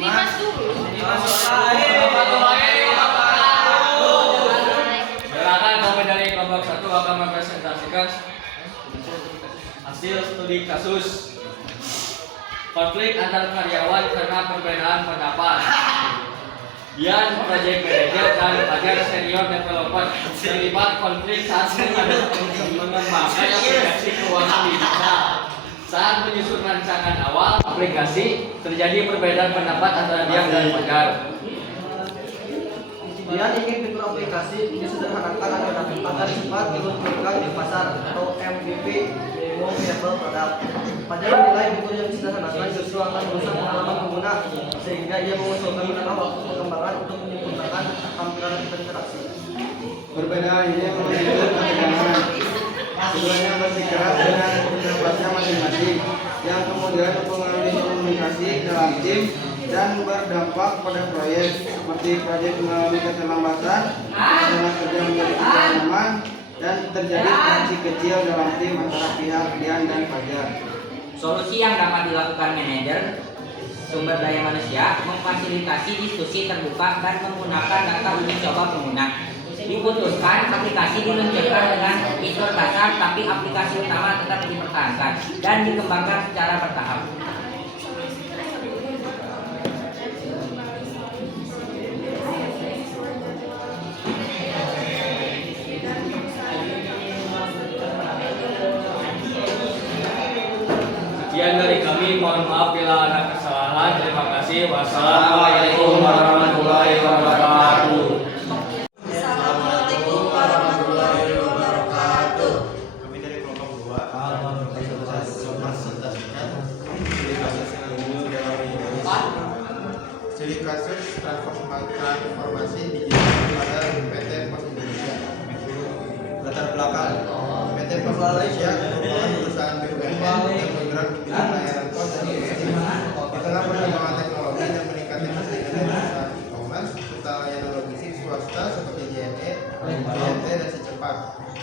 Dimas dulu. Silakan kami dari kelompok 1 akan mempresentasikan hasil studi kasus konflik antar karyawan karena perbedaan pendapat. Dian, project manager dan pelajar senior developer terlibat konflik saat mengembangkan aplikasi keuangan digital. Saat menyusun rancangan awal aplikasi, terjadi perbedaan pendapat antara Dian dan Fajar. Dian ingin fitur aplikasi disederhanakan agar cepat diluncurkan di pasar atau MVP (minimum viable product). Fajar menilai fitur yang disederhanakan justru akan merusak pengalaman pengguna, sehingga ia mengusulkan menambah waktu pengembangan untuk menyempurnakan tampilan interaksi. Perbedaan ini menunjukkan ketegangan. Keduanya bersikeras dengan pendapatnya masing-masing, yang kemudian mempengaruhi komunikasi dalam tim dan berdampak pada proyek, seperti proyek mengalami keterlambatan, suasana kerja menjadi tidak nyaman, dan terjadi tensi kecil dalam tim antara pihak Dian dan Fajar. Solusi yang dapat dilakukan manajer sumber daya manusia memfasilitasi diskusi terbuka dan menggunakan data uji coba pengguna. Diputuskan aplikasi diluncurkan dengan fitur dasar, tapi aplikasi utama tetap dipertahankan dan dikembangkan secara bertahap. Sekian dari kami, mohon maaf bila ada kesalahan. Terima kasih. Wassalamualaikum warahmatullahi wabarakatuh. Assalamualaikum warahmatullahi wabarakatuh. Kami dari kelompok 2 mempresentasikan studi kasus transformasi digital pada PT Pos Indonesia. Latar belakang PT Pos Indonesia merupakan perusahaan BUMN yang bergerak di bidang layanan pos dan logistik. Di tengah perkembangan teknologi dan meningkatnya persaingan dari perusahaan e-commerce serta layanan logistik swasta seperti JNE, JNT, dan Secepat,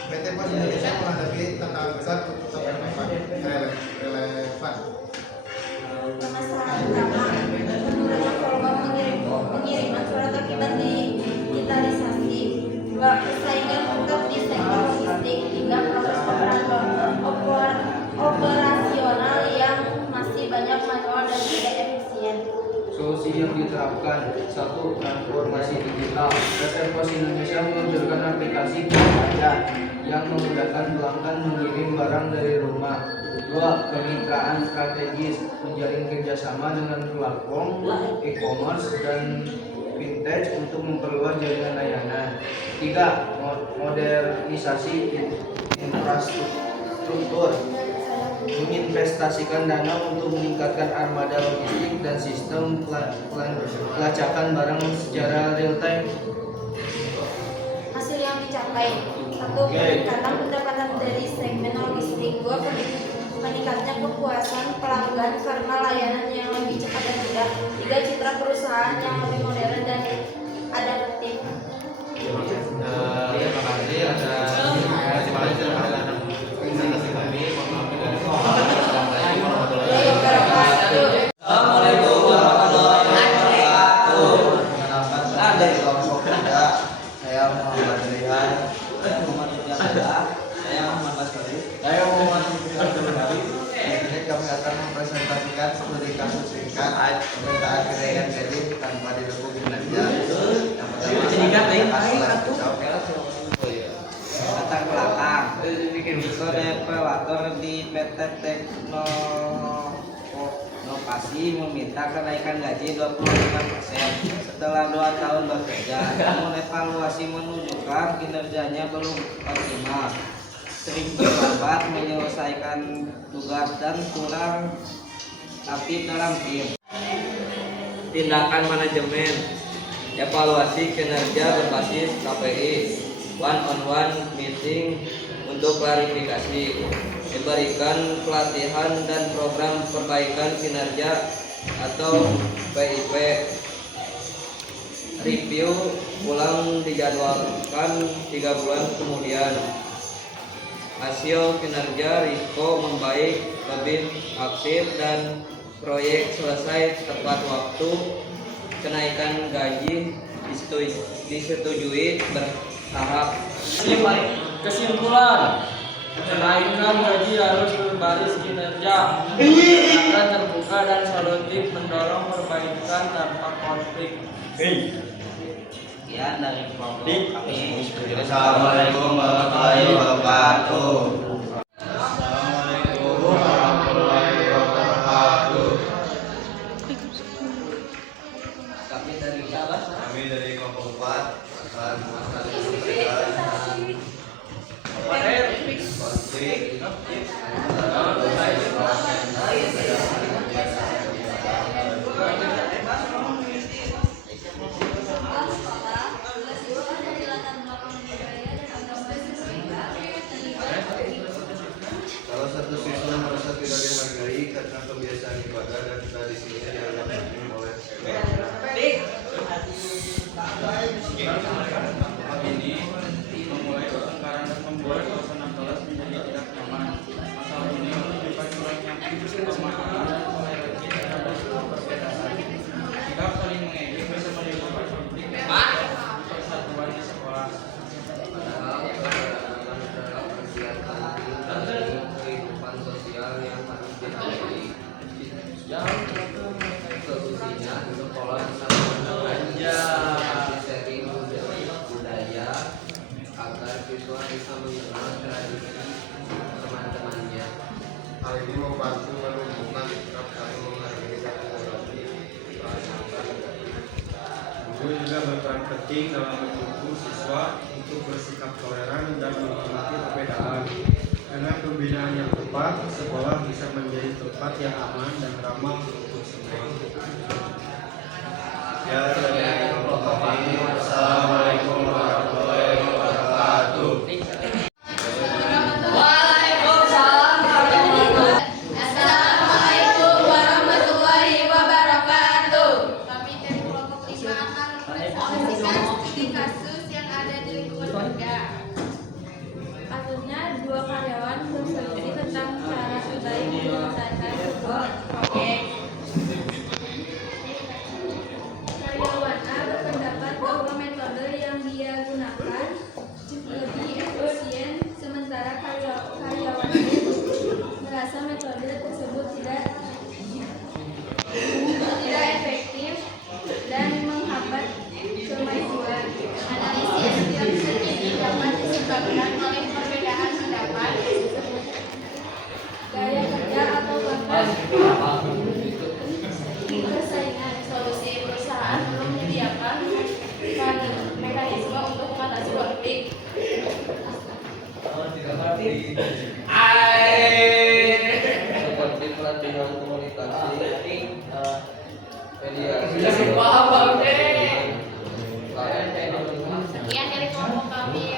PT Pos Indonesia menghadapi tantangan besar untuk tetap relevan. Permasalahan utama menurunnya volume pengiriman surat akibat digitalisasi, 2. Persaingan tetap di sektor logistik, 3. Proses operasional yang masih banyak manual dan tidak efisien. Solusi yang diterapkan: 1. Transformasi digital. PT Pos Indonesia meluncurkan aplikasi Fajar yang memudahkan pelanggan mengirim barang dari rumah. 2. Kemitraan strategis, menjalin kerjasama dengan platform e-commerce dan vintage untuk memperluas jaringan layanan. 3. Modernisasi infrastruktur, menginvestasikan dana untuk meningkatkan armada logistik dan sistem pelacakan barang secara real time. Hasil yang dicapai: 1. Peningkatan pendapatan dari segmen logistik. 2. Meningkatnya kepuasan pelanggan karena layanan yang lebih cepat dan mudah. 3. Citra perusahaan yang lebih modern dan adaptif. Terima kasih atas presentasi kami. Assalamualaikum warahmatullahi wabarakatuh. Perkenalkan, dari kelompok 3, saya Muhammad Rihan, saya Muhammad Basri, saya Muhammad Abdul. Ini kami akan mempresentasikan studi kasus singkat permintaan kenaikan gaji tanpa didukung kinerja. Yang Latar belakang developer di PT Teknovasi meminta kenaikan gaji 25% setelah 2 tahun bekerja. Namun evaluasi menunjukkan kinerjanya belum optimal, sering terlambat menyelesaikan tugas dan kurang aktif dalam tim. Tindakan manajemen: evaluasi kinerja berbasis KPI, one-on-one meeting untuk klarifikasi, diberikan pelatihan dan program perbaikan kinerja atau PIP, review ulang dijadwalkan 3 bulan kemudian. Hasil kinerja Risco membaik, lebih aktif dan proyek selesai tepat waktu, kenaikan gaji disetujui bertahap. Kesimpulan, kenaikan gaji harus berbasis kinerja, akan terbuka dan solutif, mendorong perbaikan tanpa konflik. Sekian dari kelompok kami. Assalamualaikum warahmatullahi wabarakatuh. Kami dari siapa? Kami dari kelompok 4 akan konflik salah satu siswa merasa tidak dihargai karena kebiasaan ibadah dan tradisinya dianggap umum oleh Ini memulai pertengkaran dan membuat suasana kelas menjadi tidak nyaman. Masalah ini menunjukkan kurangnya pemahaman dan toleransi terhadap perbedaan. Sikap saling mengejek bisa menimbulkan konflik dan persatuan di sekolah. Padahal perbedaan adalah kegiatan dari kehidupan sosial yang harus dihadiri. Solusinya sekolah bisa menggunakan sharing budaya agar siswa bisa mengenal tradisi teman-temannya. hal ini membantu menumbuhkan sikap saling menghargai dan menghormati perasaan negatif. Guru juga berperan penting dalam mendukung siswa untuk bersikap toleran dan menghormati perbedaan. Dengan pembinaan yang tepat, sekolah bisa menjadi tempat yang aman dan ramah untuk semua. Ya, dari kelompok kami, Assalamualaikum warahmatullahi wabarakatuh. Assalamualaikum warahmatullahi wabarakatuh. Kami dari kelompok 5 akan mempresentasikan studi kasus yang ada di lingkungan kerja. Kasusnya, 2 karyawan berselisih tentang cara terbaik menyelesaikan sebuah proyek. Karyawan A berpendapat bahwa metode yang dia gunakan lebih efisien, sementara karyawan B merasa metode tersebut tidak efektif dan menghambat kemajuan. Analisis yang ini dapat disebabkan oleh perbedaan pendapat, gaya kerja atau bahkan persaingan. Solusi perusahaan belum menyediakan mekanisme untuk mengatasi konflik. Seperti pelatihan komunikasi, mediasi, Sekian dari kelompok kami.